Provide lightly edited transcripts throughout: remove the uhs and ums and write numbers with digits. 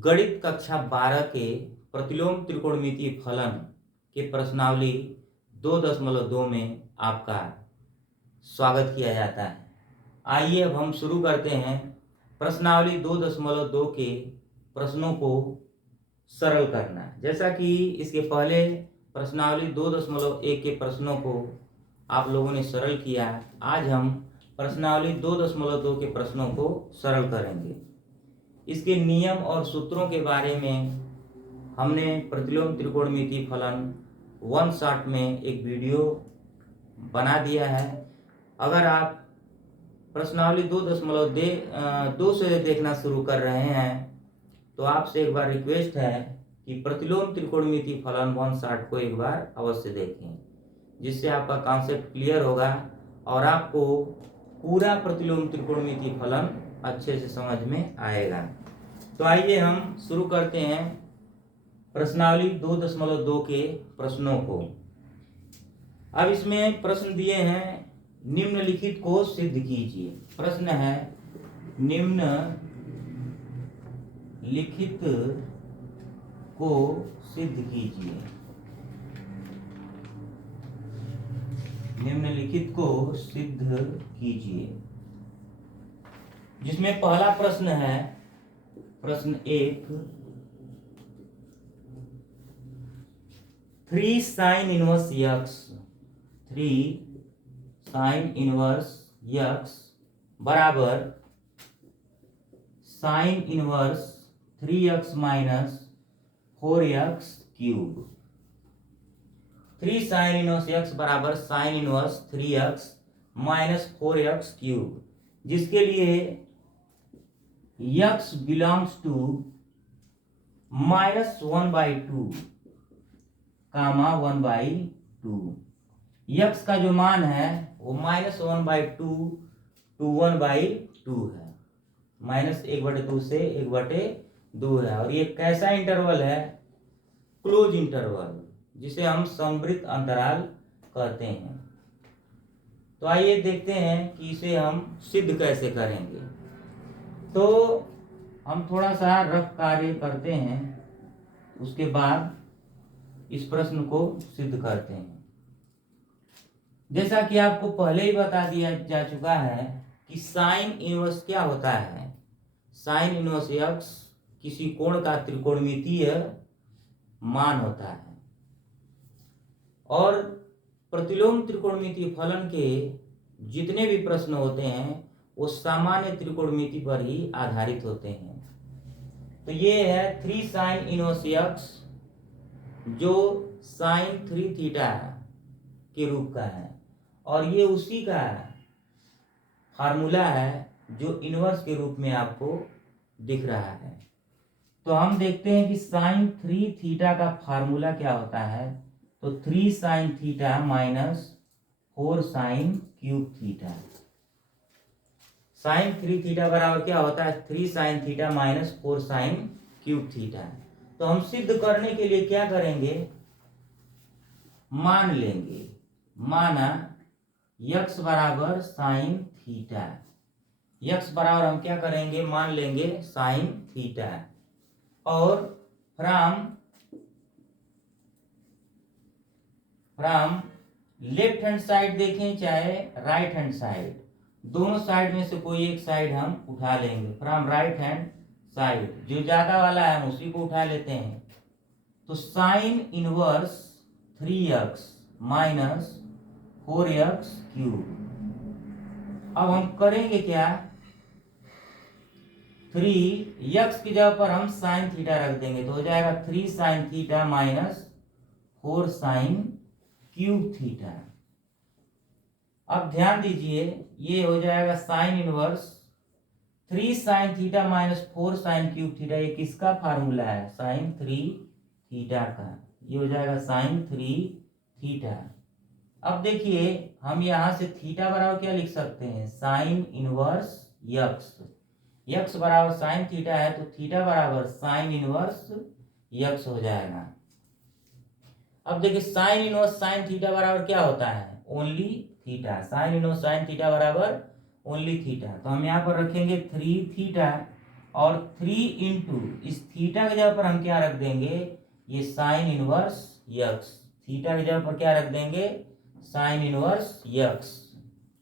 गणित कक्षा 12 के प्रतिलोम त्रिकोणमितीय फलन के प्रश्नावली 2.2 में आपका स्वागत किया जाता है। आइए अब हम शुरू करते हैं प्रश्नावली 2.2 के प्रश्नों को सरल करना। जैसा कि इसके पहले प्रश्नावली 2.1 के प्रश्नों को आप लोगों ने सरल किया, आज हम प्रश्नावली 2.2 के प्रश्नों को सरल करेंगे। इसके नियम और सूत्रों के बारे में हमने प्रतिलोम त्रिकोणमितीय फलन वन शॉट में एक वीडियो बना दिया है। अगर आप प्रश्नावली 2.2 से देखना शुरू कर रहे हैं तो आपसे एक बार रिक्वेस्ट है कि प्रतिलोम त्रिकोणमितीय फलन वन शॉट को एक बार अवश्य देखें, जिससे आपका कॉन्सेप्ट क्लियर होगा और आपको पूरा प्रतिलोम त्रिकोणमितीय फलन अच्छे से समझ में आएगा। तो आइए हम शुरू करते हैं प्रश्नावली 2.2 के प्रश्नों को। अब इसमें प्रश्न दिए हैं, निम्नलिखित को सिद्ध कीजिए। प्रश्न है, निम्नलिखित को सिद्ध कीजिए। निम्नलिखित को सिद्ध कीजिए, जिसमें पहला प्रश्न है, प्रश्न 1, 3 sin inverse x, 3 sin inverse x बराबर sin inverse 3x minus 4x cube. 3 sin inverse x बराबर sin inverse 3x minus 4x cube, जिसके लिए x belongs to -1/2 comma 1/2। x का जो मान है वो -1/2 टू 1/2 है, -1/2 से 1/2 है। और ये कैसा इंटरवल है? क्लोज इंटरवल, जिसे हम समवृत्त अंतराल कहते हैं। तो आइए देखते हैं कि इसे हम सिद्ध कैसे करेंगे। तो हम थोड़ा सा रफ कार्य करते हैं, उसके बाद इस प्रश्न को सिद्ध करते हैं। जैसा कि आपको पहले ही बता दिया जा चुका है कि साइन इनवर्स क्या होता है। साइन इनवर्स x किसी कोण का त्रिकोणमितीय मान होता है और प्रतिलोम त्रिकोणमितीय फलन के जितने भी प्रश्न होते हैं वो सामान्य त्रिकोणमिति पर ही आधारित होते हैं। तो ये है 3 sin इनवर्स x, जो sin 3 थीटा के रूप का है, और ये उसी का फार्मूला है जो इनवर्स के रूप में आपको दिख रहा है। तो हम देखते हैं कि sin 3 थीटा का फार्मूला क्या होता है। तो 3 sin theta minus 4 sin cube theta. sin 3 theta बराबर क्या होता है? 3 sin theta minus 4 sin cube theta. तो हम सिद्ध करने के लिए क्या करेंगे? मान लेंगे, माना x बराबर sin थीटा। x बराबर हम क्या करेंगे? मान लेंगे sin थीटा। और फ्रॉम लेफ्ट हैंड साइड देखें चाहे राइट हैंड साइड, दोनों साइड में से कोई एक साइड हम उठा लेंगे। फ्रॉम राइट हैंड साइड, जो ज्यादा वाला है हम उसी को उठा लेते हैं। तो sine inverse 3x minus 4x cube. अब हम करेंगे क्या? 3x की जगह पर हम साइन थीटा रख देंगे, तो हो जाएगा 3 sine theta minus 4 sine cube theta. अब ध्यान दीजिए, ये हो जाएगा sine inverse 3 sine theta minus 4 sine cube theta. ये किसका फार्मूला है? साइन 3 थीटा का। ये हो जाएगा साइन 3 थीटा। अब देखिए, हम यहां से थीटा बराबर क्या लिख सकते हैं? साइन इनवर्स x बराबर साइन थीटा है, तो थीटा बराबर साइन इनवर्स x हो जाएगा। अब देखिए, साइन इनवर्स साइन थीटा बराबर क्या होता है? Only theta. Sine inverse sine theta बराबर ओनली थीटा। तो हम यहाँ पर रखेंगे 3 थीटा और 3 इंटू इस थीटा की जगह पर हम क्या रख देंगे, ये साइन इनवर्स यक्स। थीटा की जगह पर क्या रख देंगे, साइन इनवर्स यक्स।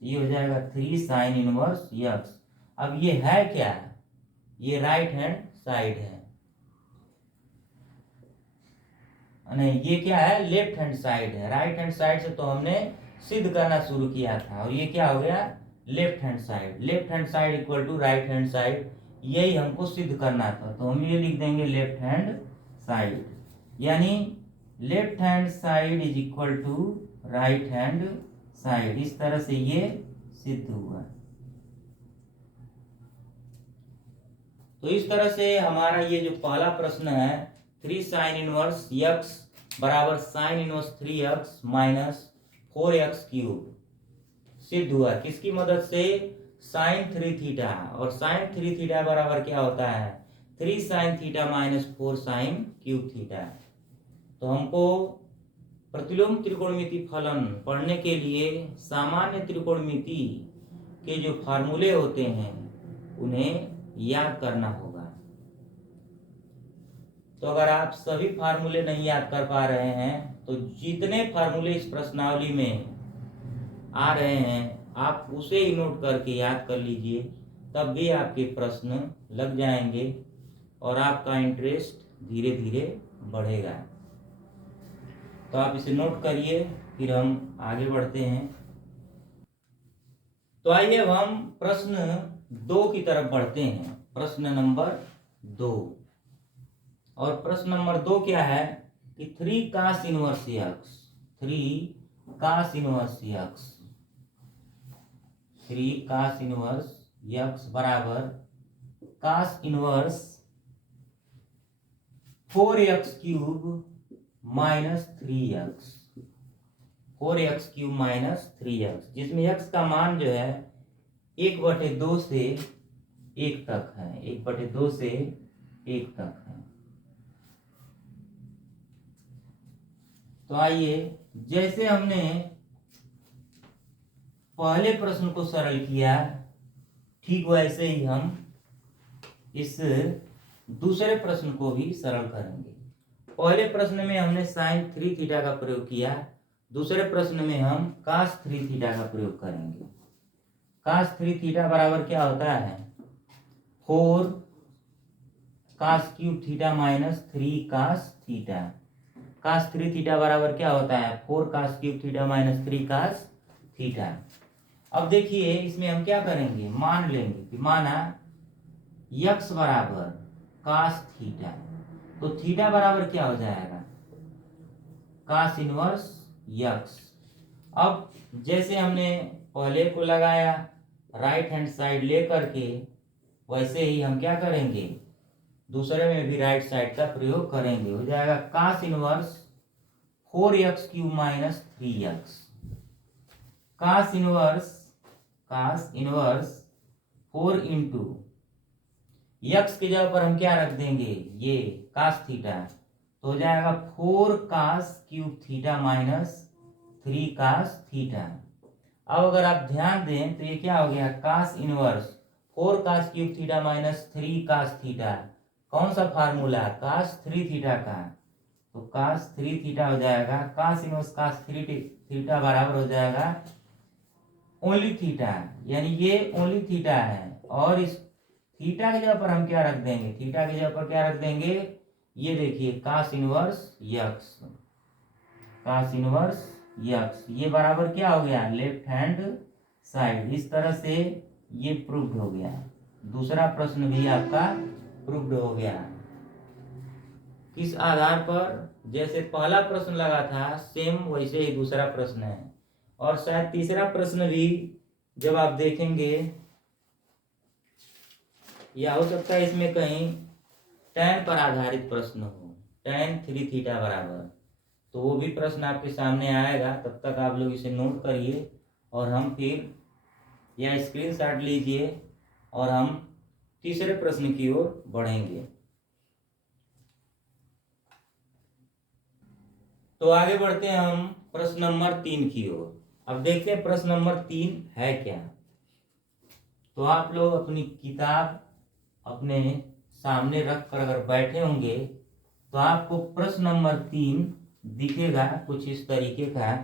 ये हो जाएगा 3 साइन इनवर्स यक्स। अब ये है क्या, ये राइट हैंड साइड है, नहीं ये क्या है, लेफ्ट हैंड साइड है। राइट हैंड साइड से तो हमने सिद्ध करना शुरू किया था, और ये क्या हो गया, left hand side. Left hand side equal to right hand side, यही हमको सिद्ध करना था, तो हम ये लिख देंगे लेफ्ट हैंड साइड, यानी left hand side is equal to right hand side. इस तरह से ये सिद्ध हुआ। तो इस तरह से हमारा ये जो पहला प्रश्न है, 3 साइन इनवर्स यक्स बराबर sine inverse 3x minus 4x cube सिद्ध हुआ। किसकी मदद से, साइन 3 थीटा, और साइन 3 थीटा बराबर क्या होता है, 3 sine theta minus 4 sine cube theta. तो हमको प्रतिलोम त्रिकोणमिति फलन पढ़ने के लिए सामान्य त्रिकोणमिति के जो फार्मूले होते हैं उन्हें याद करना होगा। तो अगर आप सभी फार्मूले नहीं याद कर पा रहे हैं तो जितने फार्मूले इस प्रश्नावली में आ रहे हैं आप उसे ही नोट करके याद कर लीजिए, तब भी आपके प्रश्न लग जाएंगे और आपका इंटरेस्ट धीरे धीरे बढ़ेगा। तो आप इसे नोट करिए, फिर हम आगे बढ़ते हैं। तो आइए अब हम प्रश्न 2 की तरफ बढ़ते हैं। प्रश्न नंबर 2, और प्रश्न नंबर 2 क्या है कि 3 cos inverse x, 3 cos inverse x, 3 cos inverse x बराबर cos inverse 4x cube minus 3x, 4x cube minus 3x, जिसमें x का मान जो है 1/2 से 1 तक है, 1/2 से 1 तक है। तो आइए, जैसे हमने पहले प्रश्न को सरल किया ठीक वैसे ही हम इस दूसरे प्रश्न को भी सरल करेंगे। पहले प्रश्न में हमने साइन 3 थीटा का प्रयोग किया, दूसरे प्रश्न में हम cos 3 थीटा का प्रयोग करेंगे। cos 3 थीटा बराबर क्या होता है, 4 cos cube theta minus 3 cos theta. cos 3 theta बराबर क्या होता है, 4 cos cube theta minus 3 cos theta. अब देखिए इसमें हम क्या करेंगे, मान लेंगे कि माना x बराबर cos थीटा, तो थीटा बराबर क्या हो जाएगा, cos इनवर्स x। अब जैसे हमने पहले को लगाया राइट हैंड साइड ले करके, वैसे ही हम क्या करेंगे, दूसरे में भी राइट साइड का प्रयोग करेंगे। हो जाएगा cos inverse 4x cube minus 3x, cos inverse 4 into x की जगह पर हम क्या रख देंगे, ये cos थीटा, तो हो जाएगा 4 cos cube theta minus 3 cos theta. अब अगर आप ध्यान दें तो ये क्या हो गया, cos inverse 4 cos cube theta minus 3 cos theta, कौन सा फार्मूला, cos 3 थीटा का, तो cos 3 थीटा हो जाएगा, cos इनवर्स cos 3 थीटा बराबर हो जाएगा ओनली थीटा, यानी ये ओनली थीटा है, और इस थीटा की जगह पर हम क्या रख देंगे, थीटा की जगह पर क्या रख देंगे, ये देखिए cos inverse x, cos inverse x, ये बराबर क्या हो गया, लेफ्ट हैंड साइड। इस तरह से ये प्रूव्ड हो गया, दूसरा प्रश्न भी आपका प्रूव्ड हो गया। किस आधार पर, जैसे पहला प्रश्न लगा था सेम वैसे ही दूसरा प्रश्न है, और शायद तीसरा प्रश्न भी जब आप देखेंगे, या हो सकता है इसमें कहीं tan पर आधारित प्रश्न हो, tan 3 थीटा बराबर, तो वो भी प्रश्न आपके सामने आएगा। तब तक आप लोग इसे नोट करिए और हम फिर या स्क्रीनशॉट लीजिए और हम तीसरे प्रश्न की ओर बढ़ेंगे। तो आगे बढ़ते हैं हम प्रश्न नंबर 3 की ओर। अब देखते हैं प्रश्न नंबर 3 है क्या। तो आप लोग अपनी किताब अपने सामने रख कर अगर बैठे होंगे तो आपको प्रश्न नंबर 3 दिखेगा कुछ इस तरीके का।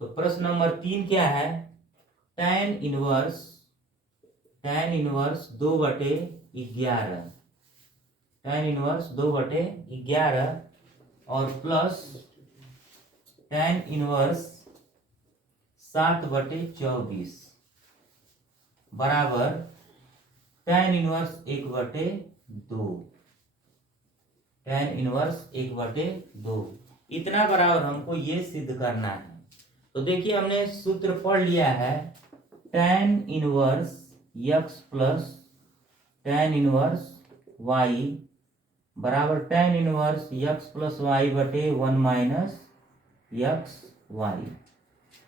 तो प्रश्न नंबर 3 क्या है? tan इनवर्स 2/11, tan इनवर्स 2/11 और प्लस tan इनवर्स 7/24 बराबर tan इनवर्स 1/2, tan इनवर्स 1/2 इतना बराबर हमको ये सिद्ध करना है। तो देखिए हमने सूत्र पढ़ लिया है, tan inverse x plus tan inverse y बराबर tan inverse x plus y बटे 1 माइनस एक्स वाई।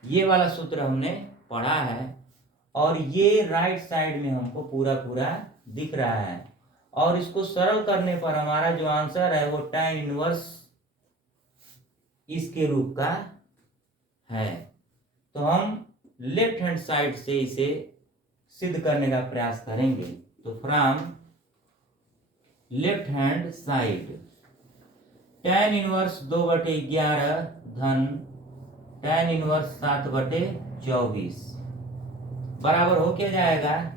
ये वाला सूत्र हमने पढ़ा है और ये राइट साइड में हमको पूरा पूरा दिख रहा है। और इसको सरल करने पर हमारा जो आंसर है वो tan इनवर्स इसके रूप का है। तो हम लेफ्ट हैंड साइड से इसे सिद्ध करने का प्रयास करेंगे। तो from left hand side tan inverse 2/11 धन tan इनवर्स 7/24 बराबर हो क्या जाएगा?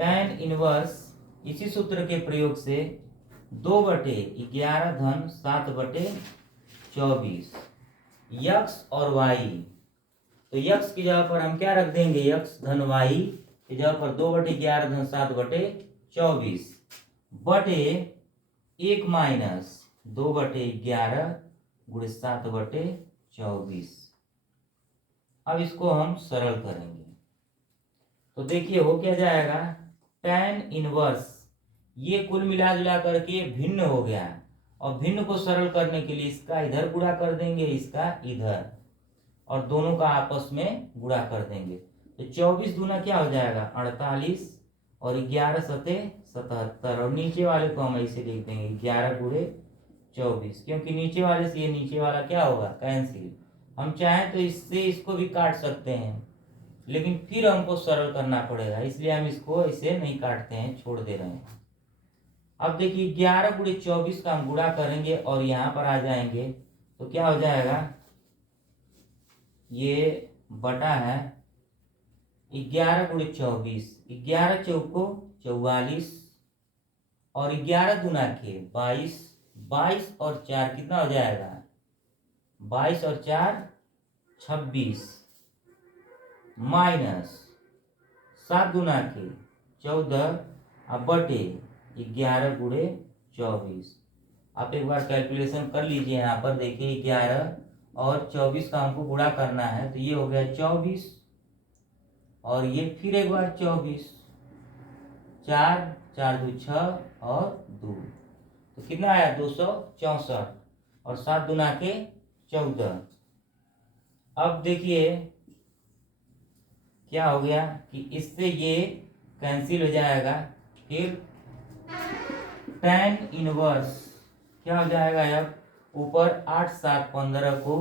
tan इनवर्स इसी सूत्र के प्रयोग से 2/11 धन 7/24 x और y। तो x की जगह पर हम क्या रख देंगे? x धन y की जगह पर 2/11 धन 7/24 बटे 1 माइनस 2/11 गुणे 7/24। अब इसको हम सरल करेंगे तो देखिए हो क्या जाएगा? tan इनवर्स ये कुल मिला जुला करके भिन्न हो गया और भिन्न को सरल करने के लिए इसका इधर गुणा कर देंगे, इसका इधर, और दोनों का आपस में गुणा कर देंगे। तो 24 दूना क्या हो जाएगा? 48 और 11 सते 77 और नीचे वाले को हम ऐसे लिख देंगे 11 गुणे 24 क्योंकि नीचे वाले से ये नीचे वाला क्या होगा? कैंसिल। हम चाहें तो इससे इसको भी काट सकते हैं लेकिन फिर हमको सरल करना पड़ेगा, इसलिए हम इसको ऐसे नहीं काटते हैं, छोड़ दे रहे हैं। अब देखिए 11 गुणे 24 का हम गुणा करेंगे और यहाँ पर आ जाएंगे तो क्या हो जाएगा? ये बटा है 11 गुणे 24, 11 चौको 44 और 11 गुना के 22, 22 और 4 कितना हो जाएगा? 22 और 4 26 माइनस 7 गुना के 14 अब बटे 11 गुणे 24। आप एक बार कैलकुलेशन कर लीजिए। यहाँ पर देखिए 11 और 24 का हमको गुणा करना है तो ये हो गया 24 और ये फिर एक बार 24, 4 4 2 6 और 2 तो कितना आया? 264 और 7 गुना के 14। अब देखिए क्या हो गया कि इससे ये कैंसिल हो जाएगा। फिर tan इनवर्स क्या हो जाएगा? अब ऊपर 8 7 15 को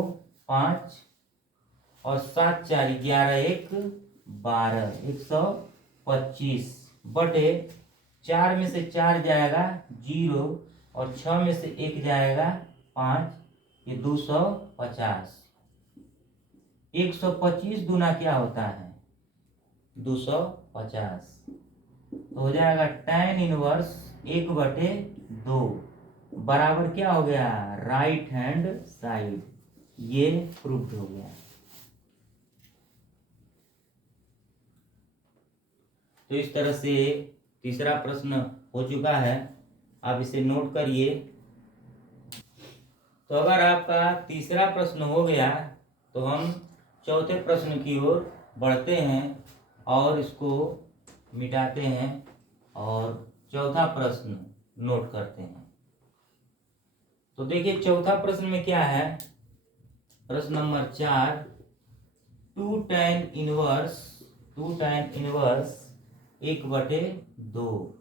5 और 7 4 11 1 12 125 बटे 4 में से 4 जाएगा 0 और 6 में से 1 जाएगा 5, ये 250। 125 गुना क्या होता है? 250। तो हो जाएगा tan इनवर्स 1/2 बराबर क्या हो गया? Right hand side. ये प्रूफ हो गया। तो इस तरह से तीसरा प्रश्न हो चुका है, आप इसे नोट करिए। तो अगर आपका तीसरा प्रश्न हो गया तो हम चौथे प्रश्न की ओर बढ़ते हैं और इसको मिटाते हैं और चौथा प्रश्न नोट करते हैं। तो देखिए चौथा प्रश्न में क्या है? प्रश्न number 4, 2 tan inverse 1/2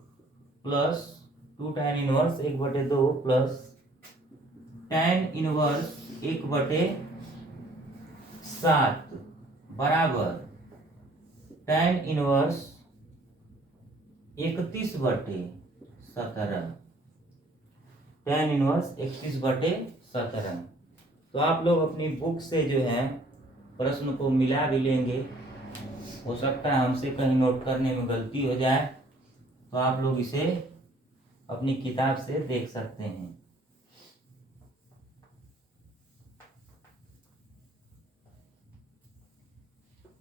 plus 2 tan inverse 1/2 plus tan inverse 1/7 बराबर tan इनवर्स 31/17, tan इनवर्स 31/17। तो आप लोग अपनी बुक से जो है प्रश्न को मिला भी लेंगे, हो सकता है हमसे कहीं नोट करने में गलती हो जाए, तो आप लोग इसे अपनी किताब से देख सकते हैं।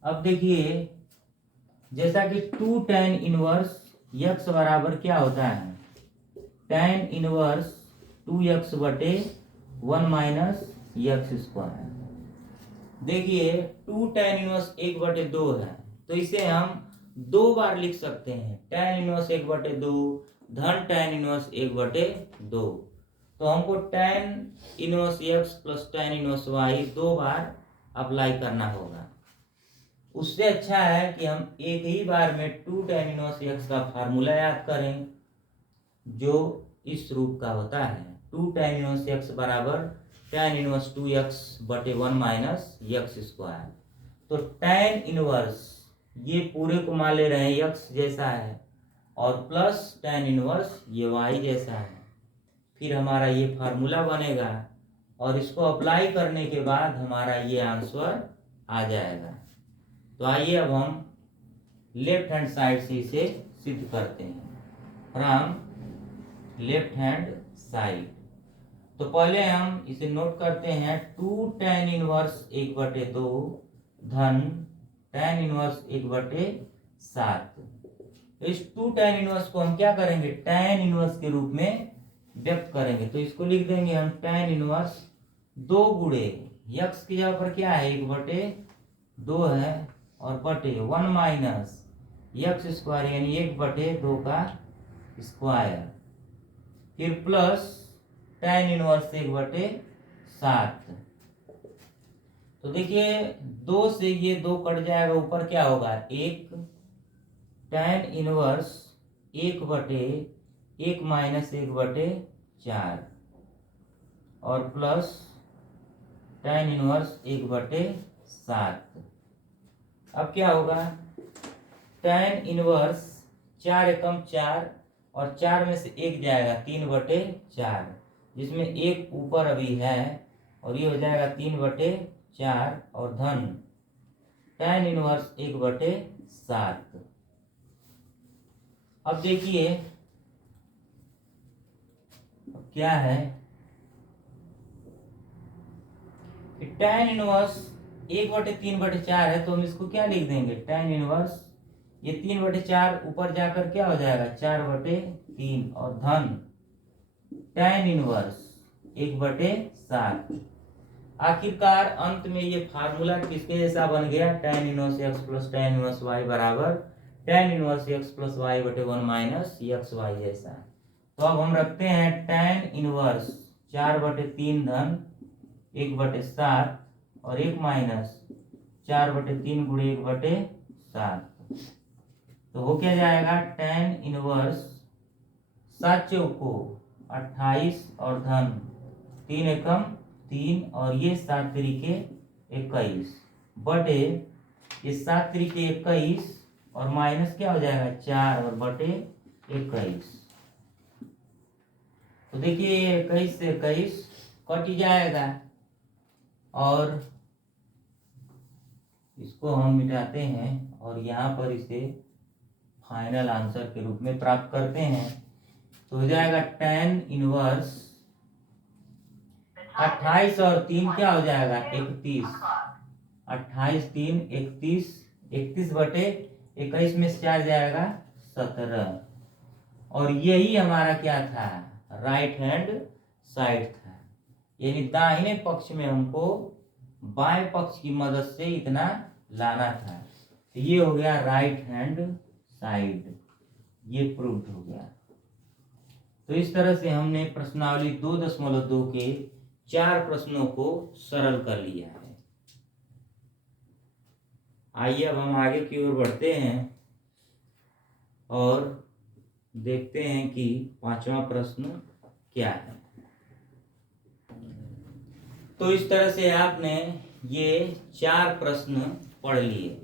अब देखिए, जैसा कि 2 tan इनवर्स x बराबर क्या होता है, tan inverse 2x/1 minus x²। देखिए 2 tan इनवर्स 1/2 है, तो इसे हम 2 बार लिख सकते हैं, tan इनवर्स 1/2 धन tan इनवर्स 1/2। तो हमको tan inverse x plus tan inverse y 2 बार अप्लाई करना होगा। उससे अच्छा है कि हम एक ही बार में 2 tan इनवर्स x का फार्मूला याद करें, जो इस रूप का होता है, 2 tan इनवर्स x बराबर tan inverse 2x/1 minus x²। तो tan इनवर्स ये पूरे को मान ले रहे हैं x जैसा है, और प्लस tan इनवर्स ये y जैसा है। फिर हमारा ये फार्मूला बनेगा, और इसको अप्लाई करने के बाद हमारा ये आंसर आ जाएगा। तो आइए अब हम लेफ्ट हैंड साइड से इसे सिद्ध करते हैं, फ्रॉम लेफ्ट हैंड साइड। तो पहले हम इसे नोट करते हैं, 2 tan इनवर्स 1/2 धन tan इनवर्स 1/7। इस 2 tan इनवर्स को हम क्या करेंगे, tan इनवर्स के रूप में व्यक्त करेंगे। तो इसको लिख देंगे हम tan इनवर्स 2 गुणे x की जगह पर क्या है 1/2 है, और बटे 1 माइनस x² यानी 1/2 का स्क्वायर, फिर प्लस tan इनवर्स 1/7। तो देखिए 2 से ये 2 कट जाएगा, ऊपर क्या होगा 1, tan इनवर्स 1/1 माइनस 1/4, और प्लस tan इनवर्स 1/7। अब क्या होगा, tan इनवर्स 4 एकम 4, और 4 में से 1 जाएगा 3/4, जिसमें 1 ऊपर अभी है, और ये हो जाएगा 3/4, और धन tan इनवर्स 1/7। अब देखिए क्या है, tan इनवर्स 1/3/4 है, तो हम इसको क्या लिख देंगे, tan इनवर्स ये 3/4 ऊपर जाकर क्या हो जाएगा 4/3, और धन tan इनवर्स 1/7। आखिरकार अंत में ये फार्मूला किसके जैसा बन गया, tan inverse x plus tan inverse y बराबर tan inverse x plus y/1 minus xy जैसा। तो अब हम रखते हैं tan इनवर्स 4/3 धन 1/7, और 1 माइनस 4/3 गुणे 1/7। तो हो क्या जाएगा, tan इनवर्स 7 चौको 28, और धन 3 एकम 3, और ये 7 तरीके 21, बटे ये 7 तरीके 21, और माइनस क्या हो जाएगा 4, और बटे 21। तो देखिए 21 से 21 कट ही जाएगा, और इसको हम मिटाते हैं, और यहाँ पर इसे फाइनल आंसर के रूप में प्राप्त करते हैं। तो हो जाएगा tan इनवर्स 28 और 3 क्या हो जाएगा 31, 28 3 31, 31/21 में से 4 जाएगा 17, और यही हमारा क्या था, राइट हैंड साइड था, यानी दाहिने पक्ष में हमको बाएं पक्ष की मदद से इतना लाना था। तो ये हो गया राइट हैंड साइड, ये प्रूव्ड हो गया। तो इस तरह से हमने प्रश्नावली 2.2 के 4 प्रश्नों को सरल कर लिया है। आइए अब हम आगे की ओर बढ़ते हैं और देखते हैं कि 5वां प्रश्न क्या है। तो इस तरह से आपने ये 4 प्रश्न पढ़ लिए,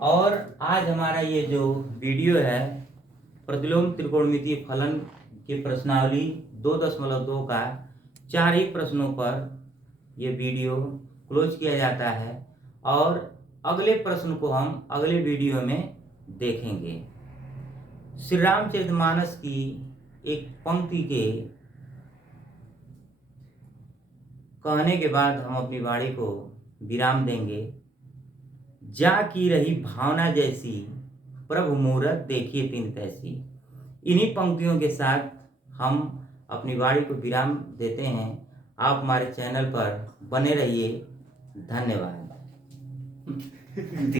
और आज हमारा ये जो वीडियो है प्रतिलोम त्रिकोणमितीय फलन के प्रश्नावली 2.2 का 4 ही प्रश्नों पर यह वीडियो क्लोज किया जाता है और अगले प्रश्न को हम अगले वीडियो में देखेंगे। श्री रामचरितमानस की एक पंक्ति के कहने के बाद हम अपनी वाणी को विराम देंगे। जा की रही भावना जैसी, प्रभु मूरत देखिए तिन तैसी। इन्हीं पंक्तियों के साथ हम अपनी वाणी को विराम देते हैं। आप हमारे चैनल पर बने रहिए। धन्यवाद।